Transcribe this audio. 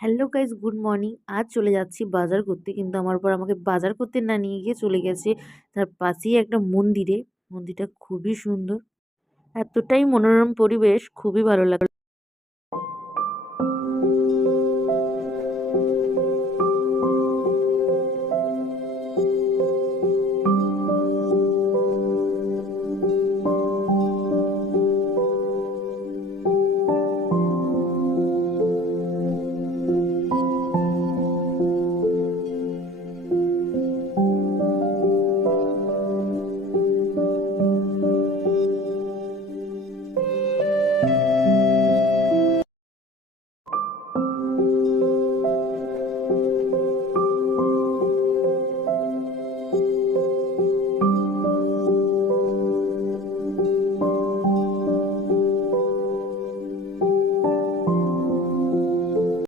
Hello guys, good morning. আজ চলে যাচ্ছি বাজার করতে, কিন্তু আমার পর আমাকে বাজার করতে না নিয়ে গিয়ে চলে গেছে তার পাশেই একটা মন্দিরে। মন্দিরটা খুবই সুন্দর, এতটাই মনোরম পরিবেশ, খুবই ভালো লাগলো।